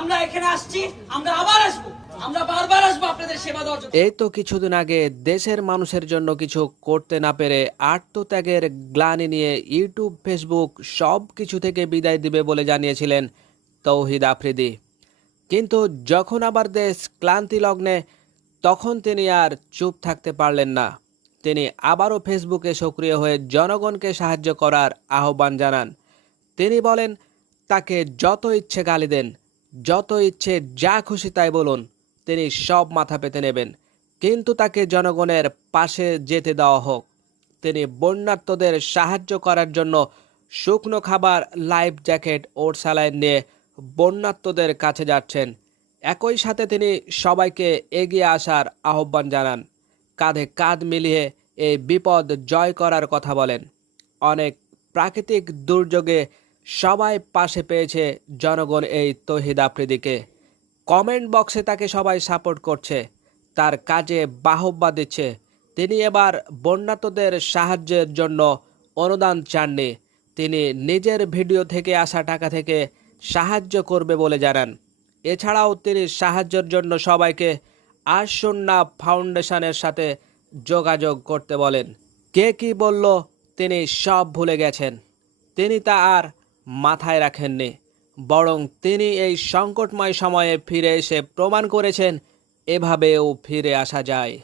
আমরা এখানে আসছি, আমরা আবার আসব। এই তো কিছুদিন আগে দেশের মানুষের জন্য কিছু করতে না পেরে আত্মত্যাগের গ্লানি নিয়ে ইউটিউব, ফেসবুক সব কিছু থেকে বিদায় দিবে বলে জানিয়েছিলেন তৌহিদ আফ্রিদি। কিন্তু যখন আবার দেশ ক্লান্তি লগ্নে, তখন তিনি আর চুপ থাকতে পারলেন না। তিনি আবারও ফেসবুকে সক্রিয় হয়ে জনগণকে সাহায্য করার আহ্বান জানান। তিনি বলেন, তাকে যত ইচ্ছে গালি দেন যত ইচ্ছে যা খুশি তাই বলুন, তিনি সব মাথা পেতে নেবেন। কিন্তু তাকে জনগণের পাশে যেতে দেওয়া হোক। তিনি বন্যার্তদের সাহায্য করার জন্য শুকনো খাবার, লাইফ জ্যাকেট ওর স্যালাইন নিয়ে বন্যার্তদের কাছে যাচ্ছেন। একই সাথে তিনি সবাইকে এগিয়ে আসার আহ্বান জানান। কাঁধে কাঁধ মিলিয়ে এই বিপদ জয় করার কথা বলেন। অনেক প্রাকৃতিক দুর্যোগে সবাই পাশে পেয়েছে জনগণ এই তহিদ আফ্রিদিকে। কমেন্ট বক্সে তাকে সবাই সাপোর্ট করছে, তার কাজে বাহব্বা দিচ্ছে। তিনি এবার বন্যাতদের সাহায্যের জন্য অনুদান চাননি। তিনি নিজের ভিডিও থেকে আসা টাকা থেকে সাহায্য করবে বলে জানান। এছাড়াও তিনি সাহায্যের জন্য সবাইকে আশন্না ফাউন্ডেশনের সাথে যোগাযোগ করতে বলেন। কে কি বলল, তিনি সব ভুলে গেছেন। তিনি তা আর মাথায় রাখেননি। বরং তিনি এই সংকটময় সময়ে ফিরে এসে প্রমাণ করেছেন, এভাবেও ফিরে আসা যায়।